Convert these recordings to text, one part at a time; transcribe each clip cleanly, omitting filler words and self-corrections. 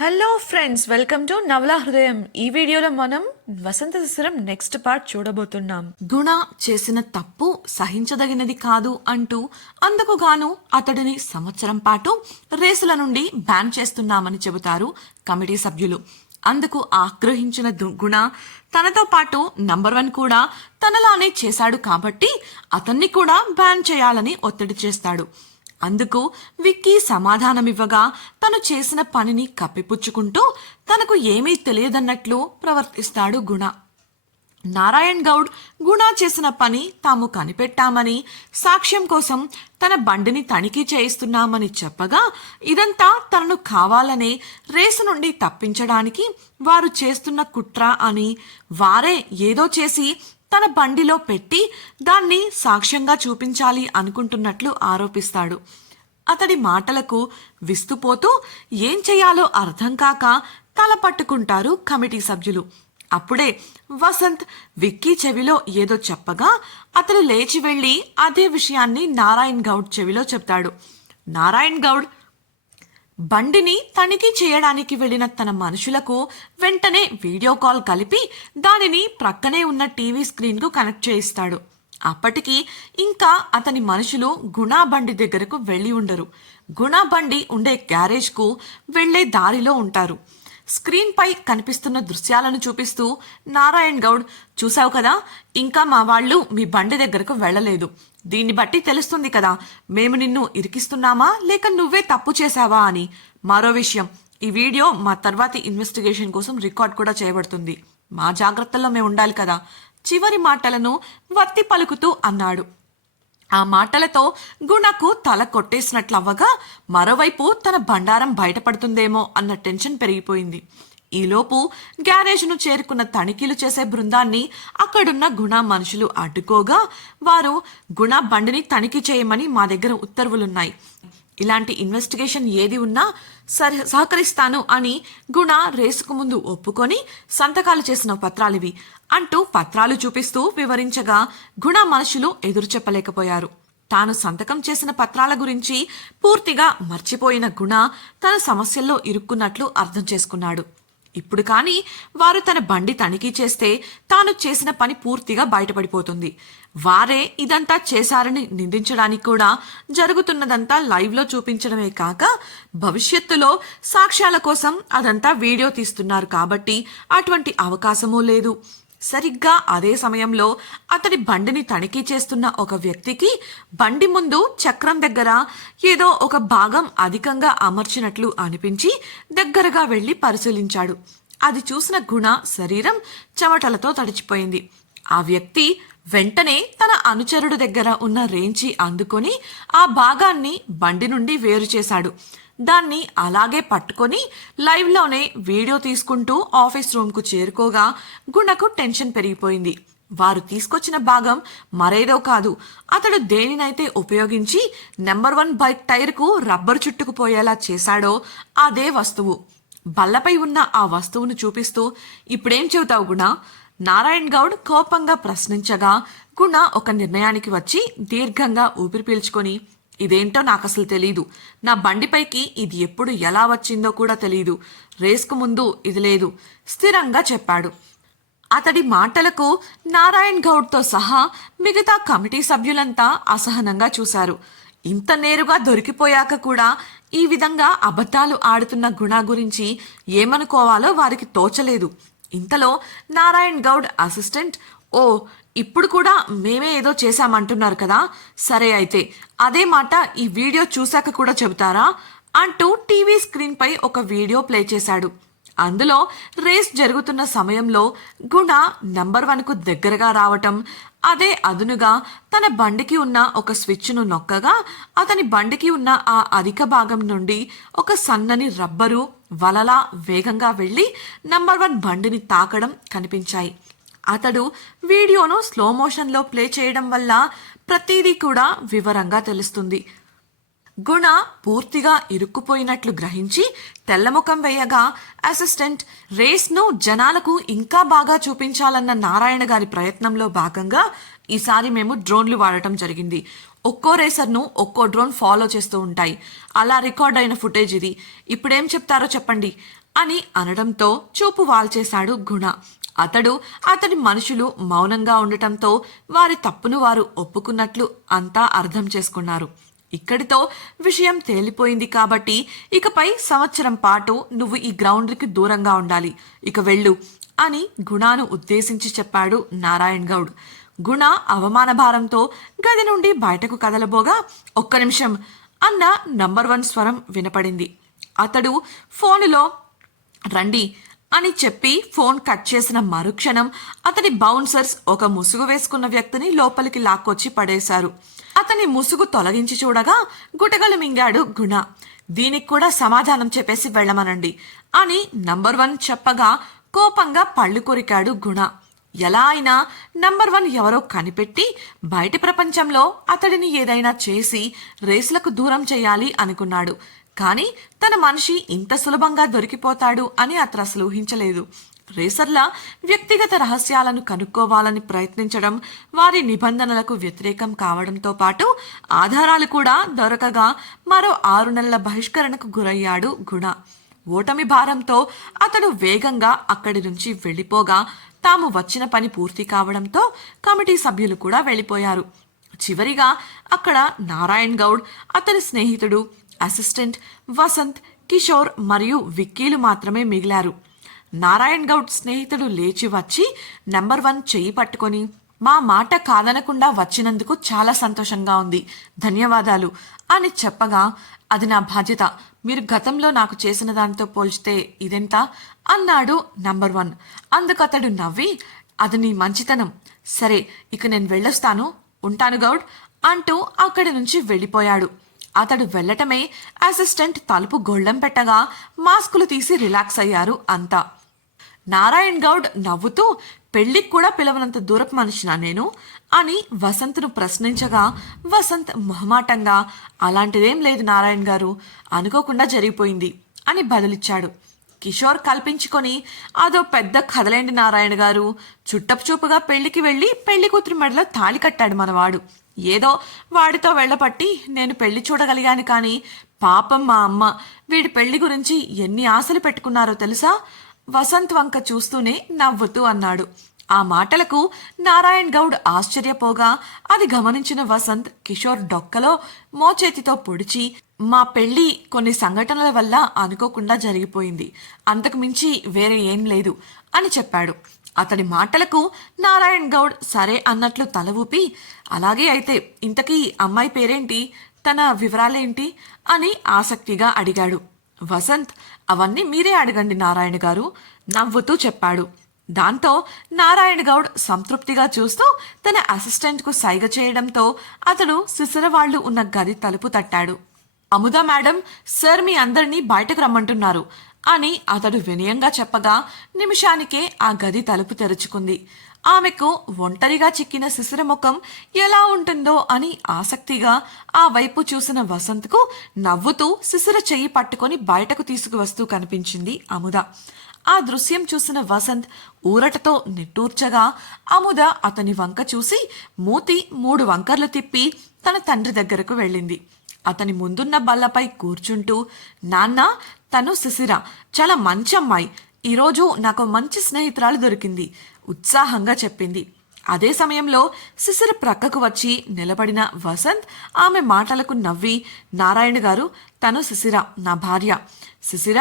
Hello friends, welcome to నవలా హృదయం. ఈ వీడియోలో మనం వసంత శిశిరం నెక్స్ట్ పార్ట్ చూడబోతున్నాం. గుణ చేసిన తప్పు సహించదగినది కాదు అంటూ అందుకు గాను అతడిని సంవత్సరం పాటు రేసుల నుండి బ్యాన్ చేస్తున్నామని చెబుతారు కమిటీ సభ్యులు. అందుకు ఆగ్రహించిన గుణ తనతో పాటు నంబర్ 1 కూడా తనలానే చేశాడు కాబట్టి అతన్ని కూడా బ్యాన్ చేయాలని ఒత్తిడి చేస్తాడు. అందుకు విక్కీ సమాధానమివ్వగా తను చేసిన పనిని కప్పిపుచ్చుకుంటూ తనకు ఏమీ తెలియదన్నట్లు ప్రవర్తిస్తాడు గుణ. నారాయణ్ గౌడ్ గుణ చేసిన పని తాము కనిపెట్టామని, సాక్ష్యం కోసం తన బండిని తనిఖీ చేయిస్తున్నామని చెప్పగా ఇదంతా తనను కావాలనే రేసు నుండి తప్పించడానికి వారు చేస్తున్న కుట్ర అని, వారే ఏదో చేసి తన బండిలో పెట్టి దాన్ని సాక్ష్యంగా చూపించాలి అనుకుంటున్నట్లు ఆరోపిస్తాడు. అతడి మాటలకు విస్తుపోతూ ఏం చెయ్యాలో అర్థం కాక తల పట్టుకుంటారు కమిటీ సభ్యులు. అప్పుడే వసంత్ విక్కీ చెవిలో ఏదో చెప్పగా అతడు లేచి వెళ్లి అదే విషయాన్ని నారాయణ్ గౌడ్ చెవిలో చెప్తాడు. నారాయణ్ గౌడ్ బండిని తనిఖీ చేయడానికి వెళ్లిన తన మనుషులకు వెంటనే వీడియో కాల్ కలిపి దానిని ప్రక్కనే ఉన్న టీవీ స్క్రీన్ కు కనెక్ట్ చేయిస్తాడు. అప్పటికి ఇంకా అతని మనుషులు గుణా బండి దగ్గరకు వెళ్లి ఉండరు. గుణా బండి ఉండే గ్యారేజ్ కు వెళ్లే దారిలో ఉంటారు. స్క్రీన్ పై కనిపిస్తున్న దృశ్యాలను చూపిస్తూ నారాయణ్ గౌడ్, చూసావు కదా, ఇంకా మా వాళ్ళు మీ బండి దగ్గరకు వెళ్లలేదు. దీన్ని బట్టి తెలుస్తుంది కదా మేము నిన్ను ఇరికిస్తున్నామా లేక నువ్వే తప్పు చేశావా అని. మరో విషయం, ఈ వీడియో మా తర్వాతి ఇన్వెస్టిగేషన్ కోసం రికార్డ్ కూడా చేయబడుతుంది. మా జాగ్రత్తల్లో మేము ఉండాలి కదా. చివరి మాటలను వత్తి పలుకుతూ అన్నాడు. ఆ మాటలతో గుణకు తల కొట్టేసినట్లవ్వగా మరోవైపు తన బండారం బయటపడుతుందేమో అన్న టెన్షన్ పెరిగిపోయింది. ఈలోపు గ్యారేజ్ను చేరుకున్న తనిఖీలు చేసే బృందాన్ని అక్కడున్న గుణ మనుషులు అడ్డుకోగా వారు గుణ బండిని తనిఖీ చేయమని మా దగ్గర ఉత్తర్వులున్నాయి, ఇలాంటి ఇన్వెస్టిగేషన్ ఏది ఉన్నా సహకరిస్తాను అని గుణ రేసుకు ముందు ఒప్పుకొని సంతకాలు చేసిన పత్రాలివి అంటూ పత్రాలు చూపిస్తూ వివరించగా గుణ మనుషులు ఎదురు చెప్పలేకపోయారు. తాను సంతకం చేసిన పత్రాల గురించి పూర్తిగా మర్చిపోయిన గుణ తన సమస్యల్లో ఇరుక్కున్నట్లు అర్థం చేసుకున్నాడు. ఇప్పుడు కానీ వారు తన బండి తనిఖీ చేస్తే తాను చేసిన పని పూర్తిగా బయటపడిపోతుంది. వారే ఇదంతా చేశారని నిందించడానికి కూడా జరుగుతున్నదంతా లైవ్లో చూపించడమే కాక భవిష్యత్తులో సాక్ష్యాల కోసం అదంతా వీడియో తీస్తున్నారు కాబట్టి అటువంటి అవకాశమూ లేదు. సరిగ్గా అదే సమయంలో అతడి బండిని తనిఖీ చేస్తున్న ఒక వ్యక్తికి బండి ముందు చక్రం దగ్గర ఏదో ఒక భాగం అధికంగా అమర్చినట్లు అనిపించి దగ్గరగా వెళ్లి పరిశీలించాడు. అది చూసిన గుణ శరీరం చెమటలతో తడిచిపోయింది. ఆ వ్యక్తి వెంటనే తన అనుచరుడు దగ్గర ఉన్న రేంచి అందుకొని ఆ భాగాన్ని బండి నుండి వేరు చేశాడు. దాన్ని అలాగే పట్టుకొని లైవ్లోనే వీడియో తీసుకుంటూ ఆఫీస్ రూమ్కు చేరుకోగా గుణకు టెన్షన్ పెరిగిపోయింది. వారు తీసుకొచ్చిన భాగం మరేదో కాదు, అతడు దేనినైతే ఉపయోగించి నంబర్ 1 బైక్ టైర్కు రబ్బరు చుట్టుకుపోయేలా చేశాడో అదే వస్తువు. బల్లపై ఉన్న ఆ వస్తువును చూపిస్తూ, ఇప్పుడేం చెబుతావు గుణ? నారాయణ్ గౌడ్ కోపంగా ప్రశ్నించగా గుణ ఒక నిర్ణయానికి వచ్చి దీర్ఘంగా ఊపిరి పీల్చుకొని, ఇదేంటో నాకసలు తెలీదు. నా బండిపైకి ఇది ఎప్పుడు ఎలా వచ్చిందో కూడా తెలీదు. రేస్కు ముందు ఇది లేదు, స్థిరంగా చెప్పాడు. అతడి మాటలకు నారాయణ్ గౌడ్తో సహా మిగతా కమిటీ సభ్యులంతా అసహనంగా చూశారు. ఇంత నేరుగా దొరికిపోయాక కూడా ఈ విధంగా అబద్ధాలు ఆడుతున్న గుణ గురించి ఏమనుకోవాలో వారికి తోచలేదు. ఇంతలో నారాయణ్ గౌడ్ అసిస్టెంట్, ఓ ఇప్పుడు కూడా మేమే ఏదో చేశామంటున్నారు కదా, సరే అయితే అదే మాట ఈ వీడియో చూశాక కూడా చెబుతారా అంటూ టీవీ స్క్రీన్ పై ఒక వీడియో ప్లే చేశాడు. అందులో రేస్ జరుగుతున్న సమయంలో గుణ నంబర్ 1కు దగ్గరగా రావటం, అదే అదునుగా తన బండికి ఉన్న ఒక స్విచ్ను నొక్కగా అతని బండికి ఉన్న ఆ అధిక భాగం నుండి ఒక సన్నని రబ్బరు వలలా వేగంగా వెళ్లి నంబర్ 1 బండిని తాకడం కనిపించాయి. అతడు వీడియోను స్లో మోషన్లో ప్లే చేయడం వల్ల ప్రతిదీ కూడా వివరంగా తెలుస్తుంది. గుణ పూర్తిగా ఇరుక్కుపోయినట్లు గ్రహించి తెల్లముఖం వేయగా అసిస్టెంట్, రేస్ను జనాలకు ఇంకా బాగా చూపించాలన్న నారాయణ గారి ప్రయత్నంలో భాగంగా ఈసారి మేము డ్రోన్లు వాడటం జరిగింది. ఒక్కో రేసర్ను ఒక్కో డ్రోన్ ఫాలో చేస్తూ ఉంటాయి. అలా రికార్డ్ అయిన ఫుటేజ్ ఇది. ఇప్పుడేం చెప్తారో చెప్పండి అని అనడంతో చూపు వాల్చేశాడు గుణ. అతడి మనుషులు మౌనంగా ఉండటంతో వారి తప్పును వారు ఒప్పుకున్నట్లు అంతా అర్థం చేసుకున్నారు. ఇక్కడితో విషయం తేలిపోయింది కాబట్టి ఇకపై సంవత్సరం పాటు నువ్వు ఈ గ్రౌండ్కి దూరంగా ఉండాలి. ఇక వెళ్ళు అని గుణాను ఉద్దేశించి చెప్పాడు నారాయణ్ గౌడ్. గుణ అవమాన భారంతో గది నుండి బయటకు కదలబోగా ఒక్క నిమిషం అన్న నంబర్ 1 స్వరం వినపడింది. అతడు ఫోనులో రండి అని చెప్పి ఫోన్ కట్ చేసిన మరుక్షణం అతని బౌన్సర్స్ ఒక ముసుగు వేసుకున్న వ్యక్తిని లోపలికి లాక్కొచ్చి పడేశారు. అతని ముసుగు తొలగించి చూడగా గుటగలు మింగాడు గుణ. దీనికి కూడా సమాధానం చెప్పేసి వెళ్ళమనండి అని నంబర్ 1 చెప్పగా కోపంగా పళ్ళు కొరికాడు గుణ. ఎలా అయినా నంబర్ 1 ఎవరో కనిపెట్టి బయటి ప్రపంచంలో అతడిని ఏదైనా చేసి రేసులకు దూరం చేయాలి అనుకున్నాడు. కానీ తన మనిషి ఇంత సులభంగా దొరికిపోతాడు అని అతను అసలు ఊహించలేదు. రేసర్ల వ్యక్తిగత రహస్యాలను కనుక్కోవాలని ప్రయత్నించడం వారి నిబంధనలకు వ్యతిరేకం కావడంతో పాటు ఆధారాలు కూడా దొరకగా మరో 6 నెలల బహిష్కరణకు గురయ్యాడు గుణ. ఓటమి భారంతో అతడు వేగంగా అక్కడి నుంచి వెళ్ళిపోగా తాము వచ్చిన పని పూర్తి కావడంతో కమిటీ సభ్యులు కూడా వెళ్ళిపోయారు. చివరిగా అక్కడ నారాయణ్ గౌడ్, అతని స్నేహితుడు, అసిస్టెంట్ వసంత్, కిషోర్ మరియు విక్కీలు మాత్రమే మిగిలారు. నారాయణ్ గౌడ్ స్నేహితుడు లేచి వచ్చి నంబర్ 1 చెయ్యి పట్టుకొని మా మాట కాదనకుండా వచ్చినందుకు చాలా సంతోషంగా ఉంది, ధన్యవాదాలు అని చెప్పగా అది నా బాధ్యత, మీరు గతంలో నాకు చేసిన దానితో పోల్చితే ఇదెంత అన్నాడు నంబర్ 1. అందుకతడు నవ్వి అది నీ మంచితనం, సరే ఇక నేను వెళ్ళొస్తాను, ఉంటాను గౌడ్ అంటూ అక్కడి నుంచి వెళ్ళిపోయాడు. అతడు వెళ్లటమే అసిస్టెంట్ తలుపు గొళ్ళెం పెట్టగా మాస్కులు తీసి రిలాక్స్ అయ్యారు అంతా. నారాయణ్ గౌడ్ నవ్వుతూ పెళ్లికి కూడా పిలవనంత దూరపు మనిషినా నేను అని వసంత్ను ప్రశ్నించగా వసంత్ మొహమాటంగా అలాంటిదేం లేదు నారాయణ్ గారు, అనుకోకుండా జరిగిపోయింది అని బదులిచ్చాడు. కిషోర్ కల్పించుకొని అదో పెద్ద కథలేండి నారాయణ గారు, చుట్టపు చూపుగా పెళ్లికి వెళ్ళి పెళ్లి కూతురి మెడలో తాళి కట్టాడు మనవాడు, ఏదో వాడితో వెళ్ళపట్టి నేను పెళ్లి చూడగలిగాను కానీ పాపం మా అమ్మ వీడి పెళ్లి గురించి ఎన్ని ఆశలు పెట్టుకున్నారో తెలుసా వసంత్ వంక చూస్తూనే నవ్వుతూ అన్నాడు. ఆ మాటలకు నారాయణ్ గౌడ్ ఆశ్చర్యపోగా అది గమనించిన వసంత్ కిషోర్ డొక్కలో మోచేతితో పొడిచి మా పెళ్లి కొన్ని సంఘటనల వల్ల అనుకోకుండా జరిగిపోయింది, అంతకు మించి వేరే ఏం లేదు అని చెప్పాడు. అతడి మాటలకు నారాయణ్ గౌడ్ సరే అన్నట్లు తల ఊపి అలాగే అయితే ఇంతకీ అమ్మాయి పేరేంటి, తన వివరాలేంటి అని ఆసక్తిగా అడిగాడు. వసంత్ అవన్నీ మీరే అడగండి నారాయణ గారు నవ్వుతూ చెప్పాడు. దాంతో నారాయణ గౌడ్ సంతృప్తిగా చూస్తూ తన అసిస్టెంట్కు సైగ చేయడంతో అతడు శిశిర వాళ్లు ఉన్న గది తలుపు తట్టాడు. అముదా మేడం, సార్ మీ అందరినీ బయటకు రమ్మంటున్నారు అని అతడు వినయంగా చెప్పగా నిమిషానికే ఆ గది తలుపు తెరుచుకుంది. ఆమెకు ఒంటరిగా చిక్కిన శిశిర ముఖం ఎలా ఉంటుందో అని ఆసక్తిగా ఆ వైపు చూసిన వసంత్కు నవ్వుతూ శిశిర చెయ్యి పట్టుకొని బయటకు తీసుకువస్తూ కనిపించింది అముద. ఆ దృశ్యం చూసిన వసంత్ ఊరటతో నిట్టూర్చగా అముద అతని వంక చూసి మూతి 3 వంకర్లు తిప్పి తన తండ్రి దగ్గరకు వెళ్ళింది. అతని ముందున్న బల్లపై కూర్చుంటూ నాన్న, తను శిశిర, చాలా మంచి అమ్మాయి, ఈరోజు నాకు మంచి స్నేహితురాలు దొరికింది ఉత్సాహంగా చెప్పింది. అదే సమయంలో శిశిర ప్రక్కకు వచ్చి నిలబడిన వసంత్ ఆమె మాటలకు నవ్వి నారాయణ గారు, తను శిశిర, నా భార్య. శిశిర,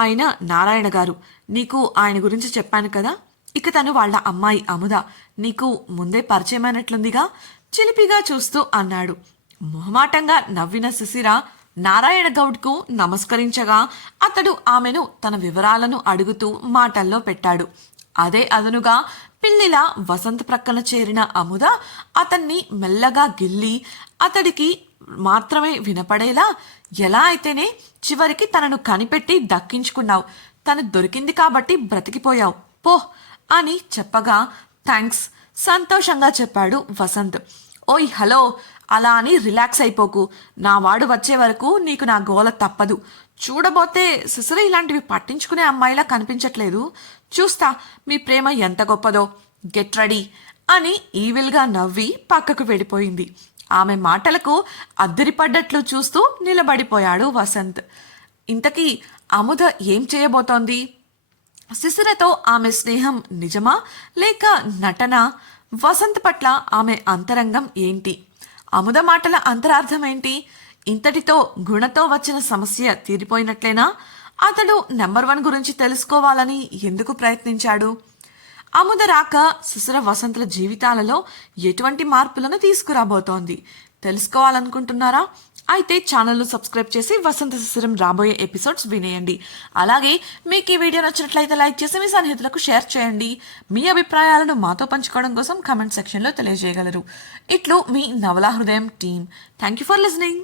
ఆయన నారాయణ గారు, నీకు ఆయన గురించి చెప్పాను కదా, ఇక తను వాళ్ళ అమ్మాయి అముద, నీకు ముందే పరిచయమైనట్లుందిగా చిలిపిగా చూస్తూ అన్నాడు. మొహమాటంగా నవ్విన శిశిర నారాయణ గౌడ్కు నమస్కరించగా అతడు ఆమెను తన వివరాలను అడుగుతూ మాటల్లో పెట్టాడు. అదే అదనుగా పిల్లిలా వసంత్ ప్రక్కన చేరిన అముద అతన్ని మెల్లగా గిల్లి అతడికి మాత్రమే వినపడేలా ఎలా అయితేనే చివరికి తనను కనిపెట్టి దక్కించుకున్నావు, తను దొరికింది కాబట్టి బ్రతికిపోయావు పో అని చెప్పగా థ్యాంక్స్ సంతోషంగా చెప్పాడు వసంత్. ఓయ్ హలో, అలా అని రిలాక్స్ అయిపోకు, నా వాడు వచ్చే వరకు నీకు నా గోల తప్పదు. చూడబోతే శిశిర ఇలాంటివి పట్టించుకునే అమ్మాయిలా కనిపించట్లేదు, చూస్తా మీ ప్రేమ ఎంత గొప్పదో, గెట్ రెడీ అని ఈవిల్గా నవ్వి పక్కకు వెళ్ళిపోయింది. ఆమె మాటలకు అద్దరిపడ్డట్లు చూస్తూ నిలబడిపోయాడు వసంత్. ఇంతకీ అముద ఏం చేయబోతోంది? శిశిరతో ఆమె స్నేహం నిజమా లేక నటన? వసంత్ పట్ల ఆమె అంతరంగం ఏంటి? అముద మాటల అంతరార్థం ఏంటి? ఇంతటితో గుణతో వచ్చిన సమస్య తీరిపోయినట్లేనా? అతడు నెంబర్ 1 గురించి తెలుసుకోవాలని ఎందుకు ప్రయత్నించాడు? అముద రాక శిశిర వసంతుల జీవితాలలో ఎటువంటి మార్పులను తీసుకురాబోతోంది తెలుసుకోవాలనుకుంటున్నారా? అయితే ఛానల్ను సబ్స్క్రైబ్ చేసి వసంత శిశిరం రాబోయే ఎపిసోడ్స్ వినేయండి. అలాగే మీకు ఈ వీడియో నచ్చినట్లయితే లైక్ చేసి మీ సన్నిహితులకు షేర్ చేయండి. మీ అభిప్రాయాలను మాతో పంచుకోవడం కోసం కామెంట్ సెక్షన్లో తెలియజేయగలరు. ఇట్లు మీ నవలా హృదయం team. Thank you for listening.